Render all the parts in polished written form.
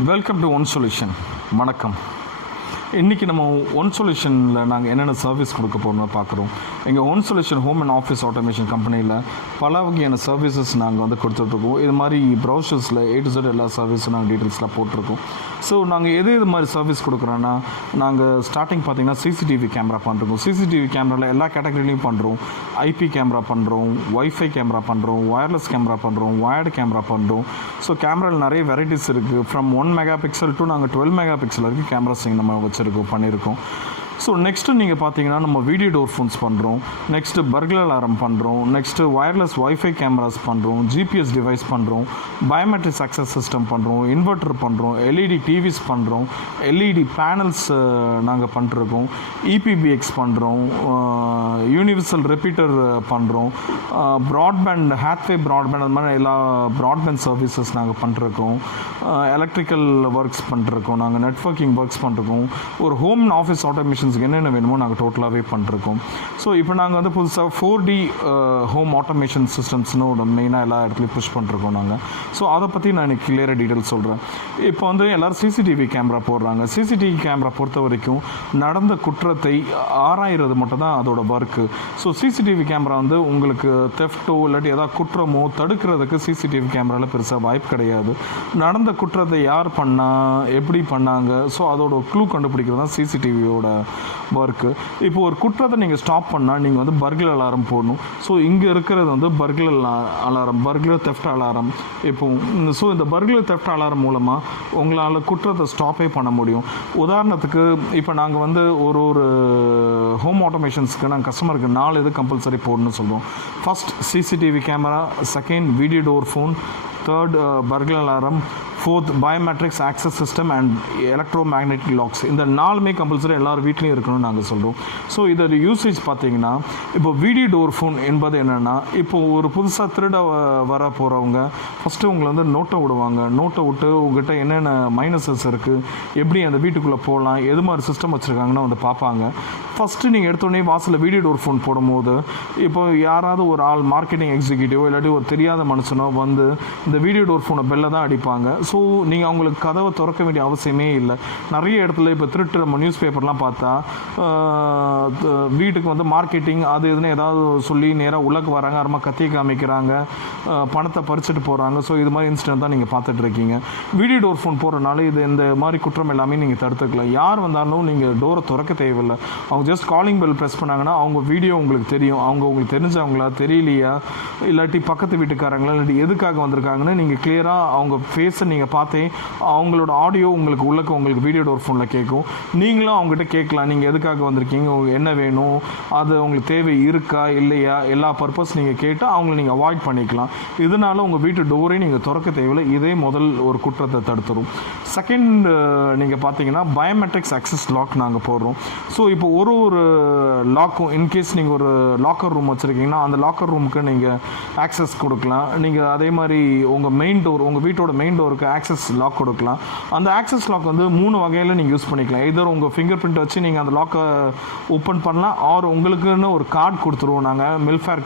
Welcome to one solution. வணக்கம். இன்றைக்கி நம்ம ஒன் சொல்யூஷனில் நாங்கள் என்னென்ன சர்வீஸ் கொடுக்க போகிறோம்னு பார்க்குறோம். எங்கள் one solution home and office automation கம்பெனியில் பல வகையான சர்வீசஸ் நாங்கள் வந்து கொடுத்துட்ருக்கோம். இது மாதிரி ப்ரௌசர்ஸில் A to Z எல்லா சர்வீஸும் நாங்கள் டீட்டெயில்ஸ்லாம் போட்டிருக்கோம். ஸோ நாங்கள் இது மாதிரி சர்வீஸ் கொடுக்குறோன்னா, நாங்கள் ஸ்டார்டிங் பார்த்திங்கன்னா CCTV கேமரா பண்ணுறோம். CCTV கேமராவில் எல்லா கேட்டகரிலையும் பண்ணுறோம். IP கேமரா பண்ணுறோம், வைஃபை கேமரா பண்ணுறோம், ஒயர்லெஸ் கேமரா பண்ணுறோம், வயர்டு கேமரா பண்ணுறோம். ஸோ கேமராவில் நிறைய வெரைட்டிஸ் இருக்குது. ஃப்ரம் 1 மெகாபிக்சல் டு நாங்கள் 12 மெகாபிக்சல் வரைக்கும் கேமராஸ் நம்ம பண்ணியிருக்கோம். ஸோ நெக்ஸ்ட்டு நீங்கள் பார்த்தீங்கன்னா நம்ம வீடியோ டோர் ஃபோன்ஸ் பண்ணுறோம். நெக்ஸ்ட்டு பர்க்லர் அலாரம் பண்ணுறோம். நெக்ஸ்ட்டு வயர்லெஸ் வைஃபை கேமராஸ் பண்ணுறோம். GPS டிவைஸ் பண்ணுறோம். பயோமெட்ரிக்ஸ் அக்சஸ் சிஸ்டம் பண்ணுறோம். இன்வெர்டர் பண்ணுறோம். LED டிவிஸ் பண்ணுறோம். LED பேனல்ஸ் நாங்கள் பண்ணிருக்கோம். Epabx பண்ணுறோம். யூனிவர்சல் ரிப்பீட்டர் பண்ணுறோம். broadband Hathway broadband அது மாதிரி எல்லா broadband சர்வீசஸ் நாங்கள் பண்ணிருக்கோம். எலக்ட்ரிக்கல் ஒர்க்ஸ் பண்ணிருக்கோம். நாங்கள் நெட்வொர்க்கிங் ஒர்க்ஸ் பண்ணிருக்கோம். ஒரு ஹோம் அண்ட் ஆஃபீஸ் ஆட்டோமேஷன்ஸ்க்கு என்னென்ன வேணுமோ நாங்கள் டோட்டலாகவே பண்ணிருக்கோம். ஸோ இப்போ நாங்கள் வந்து புதுசாக 4D ஹோம் ஆட்டோமேஷன் சிஸ்டம்ஸ்னு ஒரு மெயினாக எல்லா இடத்துலையும் புஷ் பண்ணிருக்கோம் நாங்கள். ஸோ அதை பற்றி நான் எனக்கு கிளியராக டீட்டெயில்ஸ் சொல்கிறேன். இப்போ வந்து எல்லோரும் CCTV கேமரா போடுறாங்க. CCTV கேமரா பொறுத்த வரைக்கும் நடந்த குற்றத்தை ஆராயிறது மட்டும் தான் அதோட ஒர்க்கு. ஸோ CCTV கேமரா வந்து உங்களுக்கு தெஃப்ட்டோ இல்லாட்டி ஏதாவது குற்றமோ தடுக்கிறதுக்கு CCTV கேமராவில் பெருசாக வாய்ப்பு கிடையாது. நடந்த குற்றத்தை யார் பண்ணால், எப்படி பண்ணாங்க, ஸோ அதோட க்ளூ கண்டுபிடிக்கிறது தான் CCTVயோட ஒர்க்கு. இப்போ ஒரு குற்றத்தை நீங்கள் ஸ்டாப் பண்ணால் நீங்கள் வந்து பர்க்லர் அலாரம் போடணும். ஸோ இங்கே இருக்கிறது வந்து burglar alarm, burglar theft alarm. இப்போ ஸோ இந்த பர்க்லர் தெஃப்ட் அலாரம் மூலமாக உங்களால் குற்றத்தை ஸ்டாப்பே பண்ண முடியும். உதாரணத்துக்கு இப்போ நாங்கள் வந்து ஒரு ஹோம் ஆட்டோமேஷன்ஸ்க்கு நாங்கள் கஸ்டமருக்கு 4 இது கம்பல்சரி போடணும்னு சொல்லுவோம். First CCTV camera, second video door phone, third burglar alarm, fourth biometrics access system and electromagnetic locks. இந்த 4மே கம்பல்சரி எல்லாரும் வீட்லேயும் இருக்கணும்னு நாங்கள் சொல்கிறோம். ஸோ இதோட யூசேஜ் பார்த்தீங்கன்னா, இப்போ வீடியோ டோர் ஃபோன் என்பது என்னென்னா, இப்போ ஒரு புதுசாக திருட வர போகிறவங்க ஃபஸ்ட்டு உங்களை வந்து நோட்டை விடுவாங்க. நோட்டை விட்டு உங்கள்கிட்ட என்னென்ன மைனஸஸ் இருக்குது, எப்படி அந்த வீட்டுக்குள்ளே போகலாம், எது மாதிரி சிஸ்டம் வச்சுருக்காங்கன்னு வந்து பார்ப்பாங்க. ஃபஸ்ட்டு நீங்கள் எடுத்தோடனே வாசலில் வீடியோ டோர் ஃபோன் போடும்போது, இப்போ யாராவது ஒரு ஆள் மார்க்கெட்டிங் எக்ஸிக்யூட்டிவோ இல்லாட்டி ஒரு தெரியாத மனுஷனோ வந்து இந்த வீடியோ டோர் ஃபோனை பெல்லை தான் அடிப்பாங்க. ஸோ நீங்கள் அவங்களுக்கு கதவை திறக்க வேண்டிய அவசியமே இல்லை. நிறைய இடத்துல இப்போ திருட்டு நம்ம நியூஸ் பேப்பர்லாம் பார்த்தா வீட்டுக்கு வந்து மார்க்கெட்டிங் அது இதுன்னு ஏதாவது சொல்லி நேராக உள்ளக்கு வராங்க, அப்புறமா கத்தி காமிக்கிறாங்க, பணத்தை பறிச்சுட்டு போகிறாங்க. ஸோ இது மாதிரி இன்சிடென்ட் தான் நீங்கள் பார்த்துட்டு இருக்கீங்க. வீடியோ டோர் ஃபோன் போடுறதுனால இது இந்த மாதிரி குற்றம் எல்லாமே நீங்கள் தடுத்துக்கலாம். யார் வந்தாலும் நீங்கள் டோரை திறக்க தேவையில்லை. அவங்க ஜஸ்ட் காலிங் பெல் ப்ரெஸ் பண்ணாங்கன்னா அவங்க வீடியோ உங்களுக்கு தெரியும். அவங்க உங்களுக்கு தெரிஞ்சவங்களா தெரியலையா, இல்லாட்டி பக்கத்து வீட்டுக்காரங்களா, இல்லாட்டி எதுக்காக வந்திருக்காங்கன்னு நீங்கள் கிளியராக அவங்க ஃபேஸை நீங்கள் பார்த்தே அவங்களோட ஆடியோ உங்களுக்கு வீடியோ டோர் ஃபோனில் கேட்கும். நீங்களும் அவங்ககிட்ட கேட்கலாம், நீங்கள் எதுக்காக வந்திருக்கீங்க, என்ன வேணும், அது உங்களுக்கு தேவை இருக்கா இல்லையா, எல்லா பர்பஸ் நீங்கள் கேட்டு அவங்கள நீங்கள் அவாய்ட் பண்ணிக்கலாம். இதனால உங்கள் வீட்டு டோரே நீங்கள் திறக்க தேவையில்லை. இதே முதல் ஒரு குற்றத்தை தடுத்துரும். செகண்ட் நீங்கள் பார்த்தீங்கன்னா பயோமெட்ரிக்ஸ் அக்சஸ் லாக் நாங்கள் போடுறோம். ஸோ இப்போ ஒரு லாக்கும் இன்கேஸ் நீங்கள் ஒரு லாக்கர் ரூம் வச்சுருக்கீங்கன்னா அந்த லாக்கர் ரூமுக்கு நீங்கள் ஆக்சஸ் கொடுக்கலாம். நீங்கள் அதே மாதிரி உங்கள் மெயின் டோர், உங்கள் வீட்டோட மெயின் டோருக்கு ஆக்சஸ் லாக் கொடுக்கலாம். அந்த ஆக்சஸ் லாக் வந்து 3 வகையில் நீங்கள் யூஸ் பண்ணிக்கலாம். எதோ உங்கள் ஃபிங்கர் பிரிண்ட் வச்சு நீங்கள் அந்த லாக்கை ஓப்பன் பண்ணலாம், ஆர் உங்களுக்குன்னு ஒரு கார்டு கொடுத்துருவோம் நாங்கள், மெல்ஃபேர்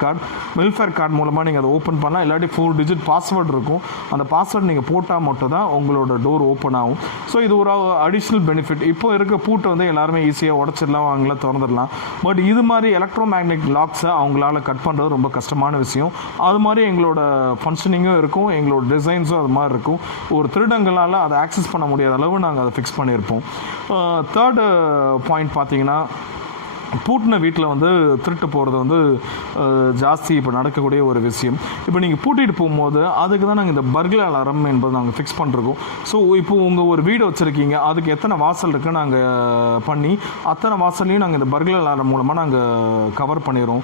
கார்டு மூலமாக நீங்கள் அதை ஓப்பன் பண்ணலாம். இல்லாட்டி 4 டிஜிட் பாஸ்வேர்டு இருக்கும். அந்த பாஸ்வேர்டு நீங்கள் போட்டால் மட்டும் தான் உங்களோட டோர் ஓப்பன் ஆகும். ஸோ இது ஒரு அடிஷ்னல் பெனிஃபிட். இப்போ இருக்க பூட்டை வந்து எல்லாருமே ஈஸியாக உடச்சிடலாம், அவங்கள திறந்துடலாம். பட் இது மாதிரி எலக்ட்ரோ மேக்னெட்டிக் லாக்ஸை அவங்களால கட் பண்ணுறது ரொம்ப கஷ்டமான விஷயம். அது மாதிரி எங்களோட ஃபங்க்ஷனிங்கும் இருக்கும், எங்களோட டிசைன்ஸும் அது மாதிரி இருக்கும். ஒரு திருடங்களால் அதை ஆக்சஸ் பண்ண முடியாத அளவு நாங்கள் அதை ஃபிக்ஸ் பண்ணியிருப்போம். தேர்டு பாயிண்ட் பார்த்தீங்கன்னா, பூட்டின வீட்டில் வந்து திருட்டு போகிறது வந்து ஜாஸ்தி இப்போ நடக்கக்கூடிய ஒரு விஷயம். இப்போ நீங்கள் பூட்டிகிட்டு போகும்போது அதுக்கு தான் நாங்கள் இந்த பர்க்லர் அலாரம் என்பது நாங்கள் ஃபிக்ஸ் பண்ணிருக்கோம். ஸோ இப்போ உங்கள் ஒரு வீடு வச்சுருக்கீங்க, அதுக்கு எத்தனை வாசல் இருக்குன்னு நாங்கள் பண்ணி அத்தனை வாசல்லையும் நாங்கள் இந்த பர்க்லர் அலாரம் மூலமாக நாங்கள் கவர் பண்ணிடுறோம்.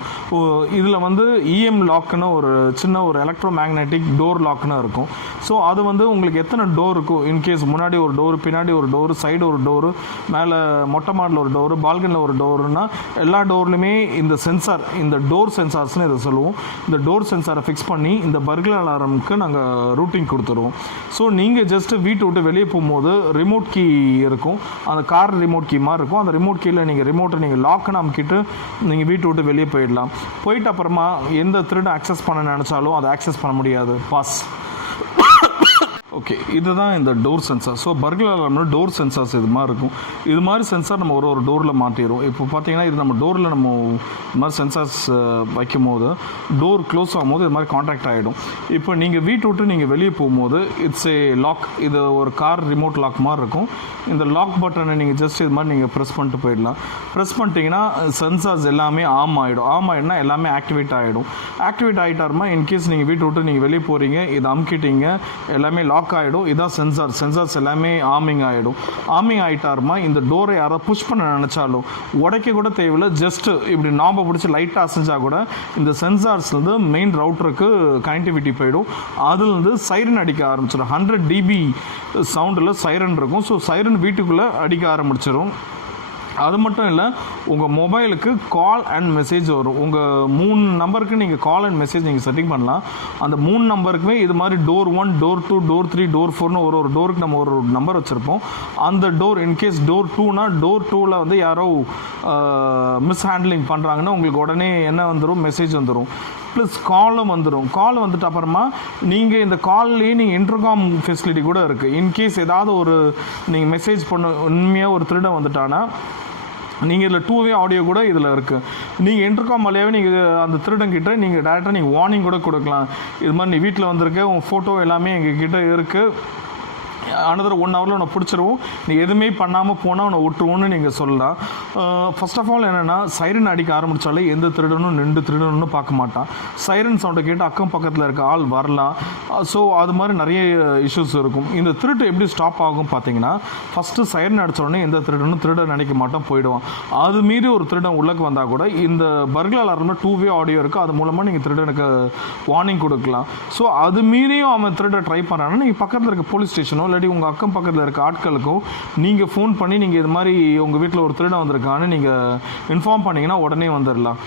இதில் வந்து EM லாக்குன்னு ஒரு சின்ன ஒரு எலக்ட்ரோ மேக்னெட்டிக் டோர் லாக்குன்னு இருக்கும். ஸோ அது வந்து உங்களுக்கு எத்தனை டோர் இருக்கும், இன்கேஸ் முன்னாடி ஒரு டோரு, பின்னாடி ஒரு டோரு, சைடு ஒரு டோரு, மேலே மொட்டை மாடில் ஒரு டோரு, பால்கனியில் ஒரு டோருன்னா எல்லா டோர்லையுமே இந்த சென்சார், இந்த டோர் சென்சார்ஸ்னு இதை சொல்லுவோம், இந்த டோர் சென்சாரை ஃபிக்ஸ் பண்ணி இந்த பர்க்லர் அலாரமுக்கு நாங்கள் ரூட்டிங் கொடுத்துருவோம். ஸோ நீங்கள் ஜஸ்ட்டு வீட்டை விட்டு வெளியே போகும்போது ரிமோட் கீ இருக்கும், அந்த கார் ரிமோட் கீ மாதிரி இருக்கும். அந்த ரிமோட் கீயில் நீங்கள் ரிமோட்டை நீங்கள் லாக்குன்னு அமுக்கிட்டு நீங்கள் வீட்டை விட்டு வெளியே போயிடலாம். போயிட்டு அப்புறமா எந்த திருடன் ஆக்சஸ் பண்ண நினச்சாலும் அதை ஆக்சஸ் பண்ண முடியாது. பாஸ் ஓகே, இதுதான் இந்த டோர் சென்சார். ஸோ பர்க்லர் அலார்ம்ல டோர் சென்சார்ஸ் இது மாதிரி இருக்கும். இது மாதிரி சென்சார் நம்ம ஒரு டோரில் மாட்டிடுவோம். இப்போ பார்த்தீங்கன்னா இது நம்ம டோரில் நம்ம இது மாதிரி சென்சார்ஸ் வைக்கும் போது டோர் க்ளோஸ் ஆகும்போது இது மாதிரி கான்டாக்ட் ஆகிடும். இப்போ நீங்கள் வீட்டை விட்டு நீங்கள் வெளியே போகும்போது இட்ஸ் ஏ லாக். இது ஒரு கார் ரிமோட் லாக் மாதிரி இருக்கும். இந்த லாக் பட்டனை நீங்கள் ஜஸ்ட் இது மாதிரி நீங்கள் ப்ரெஸ் பண்ணிட்டு போயிடலாம். ப்ரெஸ் பண்ணிட்டீங்கன்னா சென்சார்ஸ் எல்லாமே ஆம் ஆகிடும். ஆம் ஆகிடும்னா எல்லாமே ஆக்டிவேட் ஆகிடும். ஆக்டிவேட் ஆகிட்டாருமா இன்கேஸ் நீங்கள் வீட்டை விட்டு நீங்கள் வெளியே போகிறீங்க, இது அமுக்கிட்டீங்க, எல்லாமே லாக் ஆகிடும். இதான் சென்சார்ஸ் எல்லாமே ஆமிங் ஆகிடும். ஆமிங் ஆகிட்டாருமா இந்த டோரை யாராவது புஷ் பண்ண நினச்சாலும் உடைக்க கூட தேவையில்லை. ஜஸ்ட்டு இப்படி நாம்பை பிடிச்சி லைட்டாக அசைஞ்சா கூட இந்த சென்சார்ஸ்லேருந்து மெயின் ரவுட்டருக்கு கனெக்டிவிட்டி போயிடும். அதுலேருந்து சைரன் அடிக்க ஆரம்பிச்சிடும். 100 dB சவுண்டில் சைரன் இருக்கும். ஸோ சைரன் வீட்டுக்குள்ளே அடிக்க ஆரம்பிச்சிடும். அது மட்டும் இல்லை, உங்கள் மொபைலுக்கு கால் அண்ட் மெசேஜ் வரும். உங்கள் 3 நம்பருக்கு நீங்கள் கால் அண்ட் மெசேஜ் நீங்கள் செட்டிங் பண்ணலாம். அந்த 3 நம்பருக்குமே இது மாதிரி டோர் 1, டோர் 2, டோர் 3, டோர் 4னு ஒரு டோருக்கு நம்ம ஒரு நம்பர் வச்சுருப்போம். அந்த டோர் இன்கேஸ் டோர் 2னா டோர் 2ல் வந்து யாரோ மிஸ் ஹேண்ட்லிங் பண்ணுறாங்கன்னா உங்களுக்கு உடனே என்ன வந்துடும், மெசேஜ் வந்துடும். ப்ளஸ் காலும் வந்துடும். கால் வந்துட்டு அப்புறமா நீங்கள் இந்த கால்லேயே நீங்கள் இன்டர்காம் ஃபெசிலிட்டி கூட இருக்குது. இன்கேஸ் ஏதாவது ஒரு நீங்கள் மெசேஜ் பண்ண உண்மையாக ஒரு திருடன் வந்துட்டானா நீங்கள் இதில் 2 வே ஆடியோ கூட இதில் இருக்குது. நீங்கள் இன்டர்காம் வழியாகவே நீங்கள் அந்த திருடங்கிட்ட நீங்கள் டேரெக்டாக நீங்கள் வார்னிங் கூட கொடுக்கலாம். இது மாதிரி நீ வீட்டில் வந்திருக்க, உன் ஃபோட்டோ எல்லாமே எங்கள் கிட்டே இருக்குது, அனதர் 1 ஹவரில் உன்னை பிடிச்சிருவோம், நீ எதுவுமே பண்ணாமல் போனால் உன்னை விட்டுருவோன்னு நீங்கள் சொல்லலாம். ஃபர்ஸ்ட் ஆஃப் ஆல் என்னென்னா, சைரன் அடிக்க ஆரம்பித்தாலே எந்த திருடனும் திருடணும்னு பார்க்க மாட்டான். சைரன் சவுண்டை கேட்டு அக்கம் பக்கத்தில் இருக்க ஆள் வரலாம். ஸோ அது மாதிரி நிறைய இஷ்யூஸ் இருக்கும். இந்த திருட்டு எப்படி ஸ்டாப் ஆகும் பார்த்தீங்கன்னா, ஃபஸ்ட்டு சைரன் அடித்த உடனே எந்த திருடனும் திருட நினைக்க மாட்டான், போயிடுவான். அது மீறி ஒரு திருடன் உள்ளக்கு வந்தால் கூட இந்த பர்க்லர் அலார்மில் 2 வே ஆடியோ இருக்குது. அது மூலமாக நீங்கள் திருடனுக்கு வார்னிங் கொடுக்கலாம். ஸோ அது மீறியும் அவன் திருட ட்ரை பண்ணுறான்னா நீங்கள் பக்கத்தில் இருக்க போலீஸ் ஸ்டேஷனோ இல்லாட்டி உங்கள் அக்கம் பக்கத்தில் இருக்க ஆட்களுக்கும் நீங்கள் ஃபோன் பண்ணி நீங்கள் இது மாதிரி உங்கள் வீட்டில் ஒரு திருடன் வந்திருக்கான்னு நீங்கள் இன்ஃபார்ம் பண்ணிங்கன்னா உடனே வந்துடலாம்.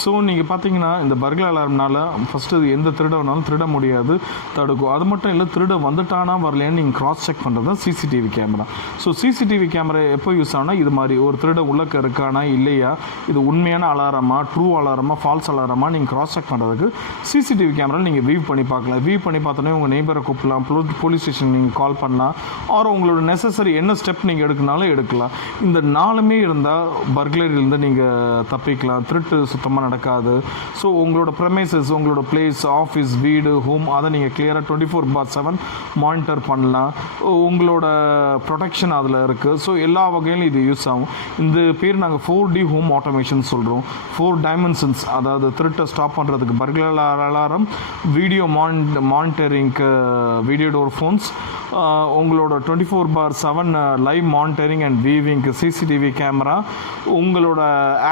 ஸோ நீங்கள் பார்த்தீங்கன்னா இந்த பர்க்லர் அலார்ம்னால ஃபஸ்ட்டு எந்த திருட வேணாலும் திருட முடியாது, தடுக்கும். அது மட்டும் இல்லை, திருட வந்துட்டானா வரலையான்னு நீங்கள் கிராஸ் செக் பண்ணுறது தான் CCTV camera. So CCTV camera எப்போ யூஸ் ஆகுனா, இது மாதிரி ஒரு திருட உள்ளக்க இருக்கானா இல்லையா, இது உண்மையான அலாரமா, ட்ரூ அலாரமா, ஃபால்ஸ் அலாரமா நீங்கள் கிராஸ் செக் பண்ணுறதுக்கு CCTV கேமரா நீங்கள் வியூ பண்ணி பார்க்கலாம். வியூ பண்ணி பார்த்தோன்னே உங்கள் நெய்பரை கூப்பிடலாம், போலீஸ் ஸ்டேஷன் நீங்கள் கால் பண்ணலாம், ஆர் உங்களோட நெசசரி என்ன ஸ்டெப் நீங்கள் எடுக்கனாலும் எடுக்கலாம். இந்த 4மே இருந்தால் பர்க்லரியிலேருந்து நீங்கள் தப்பிக்கலாம், திருட்டு சுத்தமாக நடக்காது. ஸோ உங்களோட ப்ரெமைசஸ், உங்களோட பிளேஸ், ஆஃபீஸ், வீடு, ஹோம் அதை நீங்கள் கிளியராக 24/7 மானிட்டர் பண்ணலாம். உங்களோட ப்ரொடெக்ஷன் அதில் இருக்குது. ஸோ எல்லா வகையிலும் இது யூஸ் ஆகும். இந்த பேர் நாங்கள் 4D ஹோம் ஆட்டோமேஷன் சொல்கிறோம். 4 டைமென்ஷன்ஸ், அதாவது திருட்டை ஸ்டாப் பண்ணுறதுக்கு பர்க்லர் அலாரம், வீடியோ மானிட்டரிங்க்கு வீடியோ டோர் ஃபோன்ஸ், உங்களோட 24/7 லைவ் மானிட்டரிங் அண்ட் வியூவிங்க்கு CCTV கேமரா, உங்களோட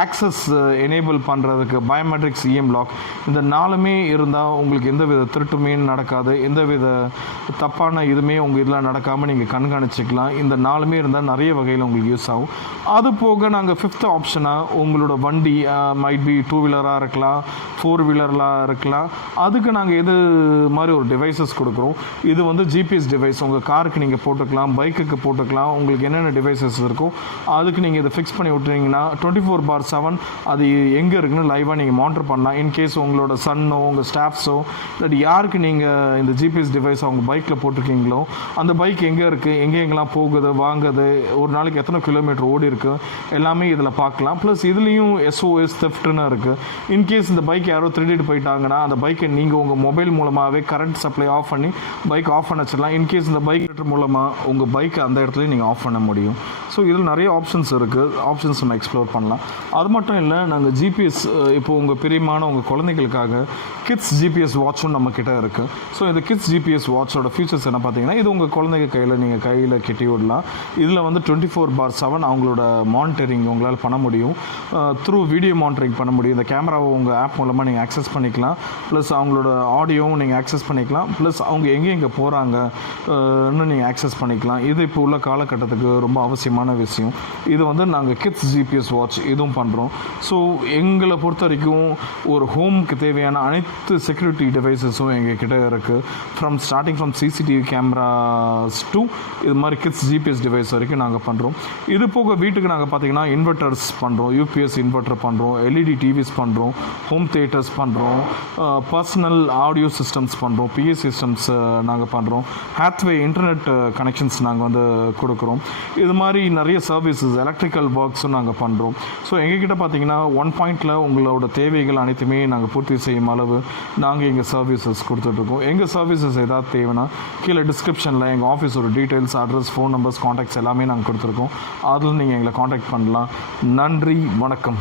ஆக்சஸ் எனேபிள் பண்ணுறதுக்கு பயோமெட்ரிக்ஸ் EM லாக். இந்த 4மே இருந்தால் உங்களுக்கு எந்த வித திருட்டுமே நடக்காது, எந்த வித தப்பான இதுவுமே உங்கள் இதில் நடக்காமல் நீங்கள் கண்காணிச்சிக்கலாம். இந்த 4மே இருந்தால் நிறைய வகையில் உங்களுக்கு யூஸ் ஆகும். அது போக நாங்கள் 5th ஆப்ஷனாக உங்களோட வண்டி மைட் பி 2 வீலராக இருக்கலாம், 4 வீலராக இருக்கலாம், அதுக்கு நாங்கள் எது மாதிரி ஒரு டிவைசஸ் கொடுக்குறோம். இது வந்து GPS டிவைஸ், உங்கள் காருக்கு நீங்கள் போட்டுக்கலாம், பைக்குக்கு போட்டுக்கலாம், உங்களுக்கு என்னென்ன டிவைசஸ் இருக்கோ அதுக்கு நீங்கள் இதை ஃபிக்ஸ் பண்ணி விட்டுறீங்கன்னா 24/7 அது எங்கே இருக்குன்னு லைவாக நீங்கள் மானிட்டர் பண்ணலாம். இன்கேஸ் உங்களோட சன்னோ உங்கள் ஸ்டாஃப்ஸோ இல்லாட்டி யாருக்கு நீங்கள் இந்த GPS டிவைஸ் அவங்க பைக்கில் போட்டிருக்கீங்களோ அந்த பைக் எங்கே இருக்குது, எங்கெங்கெல்லாம் போகுது, வாங்குது, ஒரு நாளைக்கு எத்தனை கிலோமீட்டர் ஓடி இருக்குது, எல்லாமே இதில் பார்க்கலாம். ப்ளஸ் இதுலேயும் SOS தெஃப்ட்னு இருக்குது. இன்கேஸ் இந்த பைக் யாரோ திருடிட்டு போயிட்டாங்கன்னா அந்த பைக்கை நீங்கள் உங்கள் மொபைல் மூலமாகவே கரண்ட் சப்ளை ஆஃப் பண்ணி பைக் ஆஃப் பண்ண வச்சிடலாம். இன்கேஸ் இந்த பைக் மூலமாக உங்கள் பைக்கை அந்த இடத்துலையும் நீங்கள் ஆஃப் பண்ண முடியும். ஸோ இதில் நிறைய ஆப்ஷன்ஸ் இருக்குது. ஆப்ஷன்ஸ் நம்ம எக்ஸ்ப்ளோர் பண்ணலாம். அது மட்டும் இல்லை, நாங்கள் GPS இப்போது உங்கள் பெரியமான உங்கள் குழந்தைகளுக்காக கிட்ஸ் GPS வாட்சும் நம்மக்கிட்ட இருக்குது. ஸோ இந்த கிட்ஸ் GPS வாட்சோட ஃபீச்சர்ஸ் என்ன பார்த்தீங்கன்னா, இது உங்கள் குழந்தைங்க கையில் கட்டி விடலாம். இதில் வந்து 24/7 அவங்களோட மானிட்டரிங் உங்களால் பண்ண முடியும். த்ரூ வீடியோ மானிட்டரிங் பண்ண முடியும். இந்த கேமராவை உங்கள் ஆப் மூலமாக நீங்கள் ஆக்சஸ் பண்ணிக்கலாம். ப்ளஸ் அவங்களோட ஆடியோவும் நீங்கள் ஆக்சஸ் பண்ணிக்கலாம். ப்ளஸ் அவங்க எங்கே போகிறாங்க இன்னும் நீங்கள் ஆக்சஸ் பண்ணிக்கலாம். இது இப்போ உள்ள காலகட்டத்துக்கு ரொம்ப அவசியமான முக்கியமான விஷயம். இது வந்து நாங்கள் கிட்ஸ் ஜிபிஎஸ் வாட்ச் இதுவும் பண்ணுறோம். ஸோ எங்களை பொறுத்த வரைக்கும் ஒரு ஹோமுக்கு தேவையான அனைத்து செக்யூரிட்டி டிவைசஸும் எங்ககிட்ட இருக்குது. Starting from CCTV cameras to இது மாதிரி கிட்ஸ் ஜிபிஎஸ் டிவைஸ் வரைக்கும் நாங்கள் பண்ணுறோம். இது போக வீட்டுக்கு நாங்கள் பார்த்தீங்கன்னா இன்வெர்ட்டர்ஸ் பண்ணுறோம், யூபிஎஸ் இன்வெர்ட்டர் பண்ணுறோம், எல்இடி டிவிஸ் பண்ணுறோம், ஹோம் தியேட்டர்ஸ் பண்ணுறோம், பர்சனல் ஆடியோ சிஸ்டம்ஸ் பண்ணுறோம், பிஏ சிஸ்டம்ஸ் நாங்கள் பண்ணுறோம், ஹாத்வே இன்டர்நெட் கனெக்ஷன்ஸ் நாங்கள் வந்து கொடுக்குறோம். இது மாதிரி நிறைய சர்வீசஸ் எலக்ட்ரிக்கல் ஒர்க்ஸும் நாங்கள் பண்ணுறோம். ஸோ எங்ககிட்ட பார்த்தீங்கன்னா 1 பாயிண்டில் உங்களோட தேவைகள் அனைத்துமே நாங்கள் பூர்த்தி செய்யும் அளவு நாங்கள் எங்கள் சர்வீசஸ் கொடுத்துட்ருக்கோம். எங்கள் சர்வீசஸ் ஏதாவது தேவைன்னா கீழே டிஸ்கிரிப்ஷனில் எங்கள் ஆஃபீஸோட details, address, phone numbers, contacts எல்லாமே நாங்கள் கொடுத்துருக்கோம். அதில் நீங்கள் எங்களை காண்டாக்ட் பண்ணலாம். நன்றி, வணக்கம்.